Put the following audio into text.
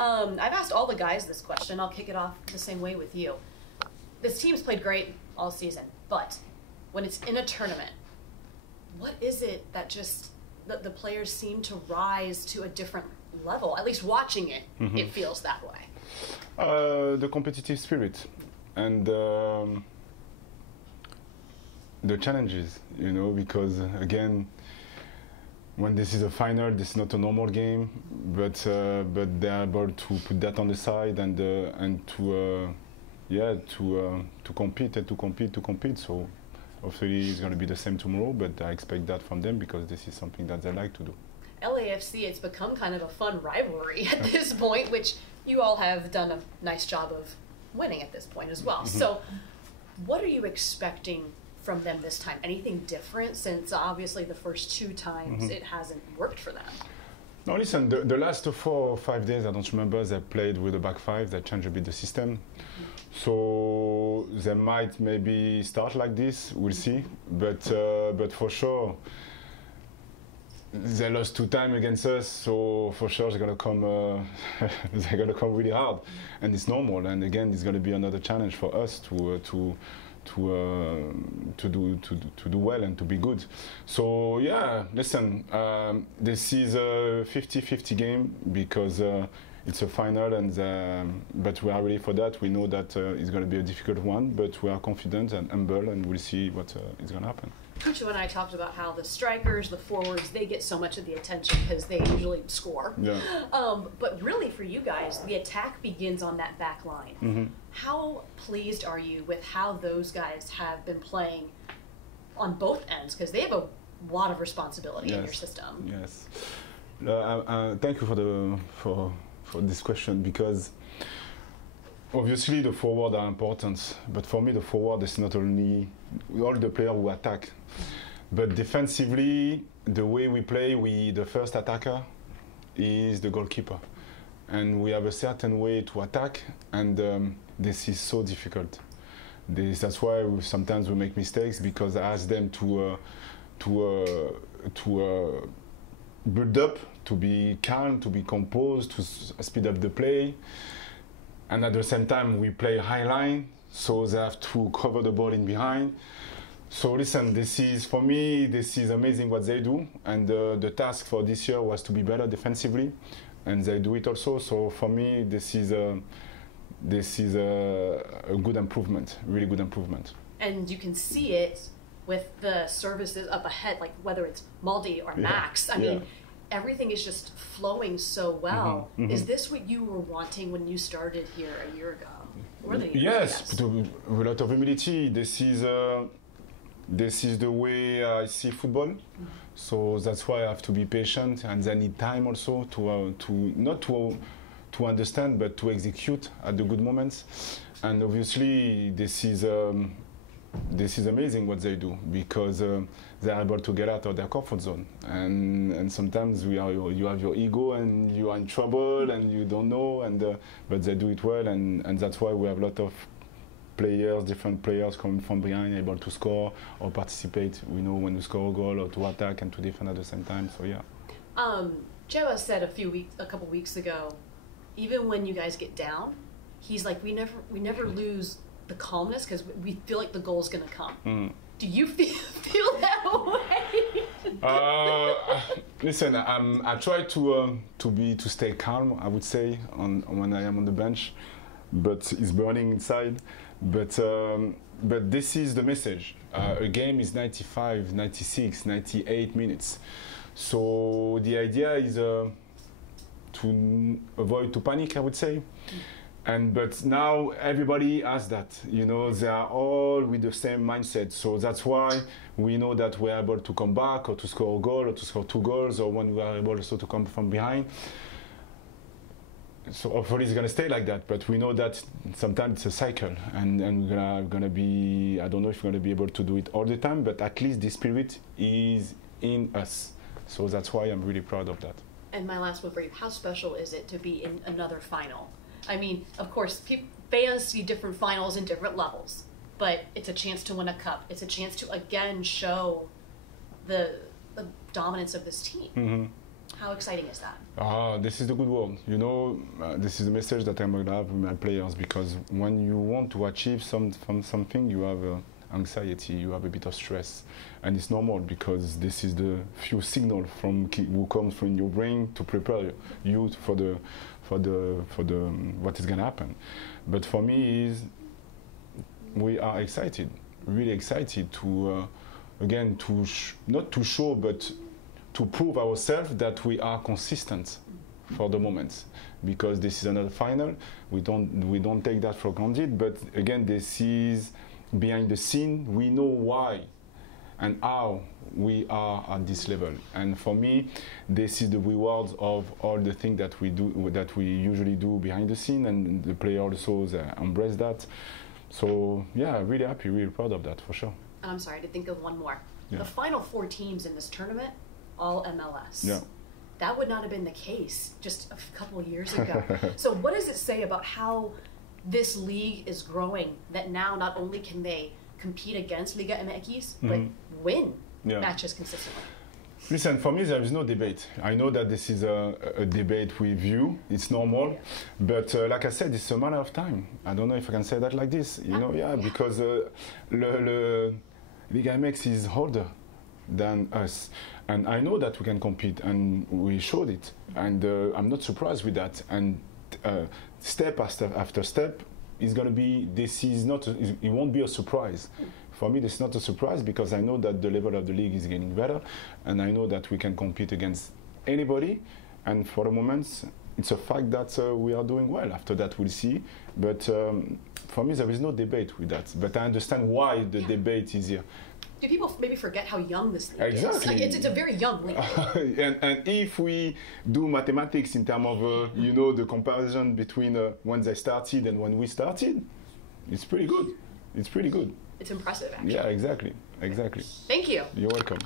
I've asked all the guys this question. I'll kick it off the same way with you. This team's played great all season, but when it's in a tournament, what is it that just the players seem to rise to a different level? At least watching it, it feels that way. The competitive spirit and the challenges, you know, because again, when this is a final, this is not a normal game, but they're able to put that on the side and to compete and to compete. So hopefully it's going to be the same tomorrow, but I expect that from them because this is something that they like to do. LAFC, it's become kind of a fun rivalry at this point, which you all have done a nice job of winning at this point as well. So what are you expecting from them this time? Anything different, since obviously the first two times it hasn't worked for them? No, listen, the last 4 or 5 days, I don't remember, they played with the back five, they changed a bit the system. So they might maybe start like this, we'll see. But for sure, they lost 2 times against us, so for sure they're gonna come. They're gonna come really hard, and it's normal. And again, it's gonna be another challenge for us to do well and to be good. So yeah, listen, this is a 50-50 game because it's a final, and but we are ready for that. We know that it's going to be a difficult one, but we are confident and humble, and we'll see what is going to happen. Kucho and I talked about how the strikers, the forwards, they get so much of the attention because they usually score. Yeah. But really, for you guys, the attack begins on that back line. How pleased are you with how those guys have been playing on both ends? Because they have a lot of responsibility in your system. Yes. Thank you for this question, because obviously the forward are important, but for me the forward is not only all the players who attack, but defensively the way we play, the first attacker is the goalkeeper, and we have a certain way to attack, and this is so difficult. That's why sometimes we make mistakes, because I ask them to build up, to be calm, to be composed, to speed up the play. And at the same time, we play high line, so they have to cover the ball in behind. So listen, for me, this is amazing what they do. And the task for this year was to be better defensively, and they do it also. So for me, this is a good improvement, really good improvement. And you can see it with the services up ahead, like whether it's Maldi or Max. I mean, everything is just flowing so well. Is this what you were wanting when you started here a year ago? Yes, with a lot of humility. This is the way I see football. So that's why I have to be patient, and I need time also to understand, but to execute at the good moments. And obviously, this is amazing what they do, because they are able to get out of their comfort zone. And sometimes you have your ego and you are in trouble and you don't know, but they do it well, and that's why we have a lot of players, different players coming from behind, able to score or participate. We know when to score a goal or to attack and to defend at the same time. So yeah. Joa said a couple weeks ago, even when you guys get down, he's like, we never lose the calmness because we feel like the goal is going to come. Do you feel that way? Listen, I try to stay calm, I would say, when I am on the bench, but it's burning inside. But this is the message. A game is 95, 96, 98 minutes. So the idea is to avoid to panic, I would say. But now everybody has that, you know, they are all with the same mindset. So that's why we know that we're able to come back or to score a goal or to score 2 goals, or when we are able also to come from behind. So hopefully it's going to stay like that, but we know that sometimes it's a cycle, and we're going to be, I don't know if we're going to be able to do it all the time, but at least the spirit is in us. So that's why I'm really proud of that. And my last one for you, how special is it to be in another final? I mean, of course, fans see different finals in different levels, but it's a chance to win a cup. It's a chance to, again, show the dominance of this team. How exciting is that? This is the good word. You know, this is the message that I'm going to have with my players, because when you want to achieve something, you have anxiety, you have a bit of stress, and it's normal because this is the few signal who comes from your brain to prepare you for what is going to happen. But for me, we are excited, really excited to again not to show, but to prove ourselves that we are consistent for the moment, because this is another final. We don't take that for granted, but again, this is behind the scene. We know why and how we are at this level, and for me, this is the rewards of all the things that we do, that we usually do behind the scene, and the player also embrace that. So yeah, really happy, really proud of that for sure. And I'm sorry to think of one more. Yeah. The final 4 teams in this tournament, all MLS. Yeah. That would not have been the case just a couple of years ago. So what does it say about how this league is growing, that now not only can they compete against Liga MX, but win matches consistently? Listen, for me, there is no debate. I know that this is a debate with you. It's normal. But like I said, it's a matter of time. I don't know if I can say that like this. You know, because Liga MX is older than us. And I know that we can compete, and we showed it. And I'm not surprised with that. And step after step, it's going to be, it won't be a surprise. For me, this is not a surprise, because I know that the level of the league is getting better, and I know that we can compete against anybody. And for the moment, it's a fact that we are doing well. After that, we'll see. But for me, there is no debate with that. But I understand why the debate is here. Do people maybe forget how young this league is? Like, it's a very young league. And if we do mathematics in terms of, you know, the comparison between when they started and when we started, it's pretty good. It's pretty good. It's impressive, actually. Yeah, exactly. Exactly. Thank you. You're welcome.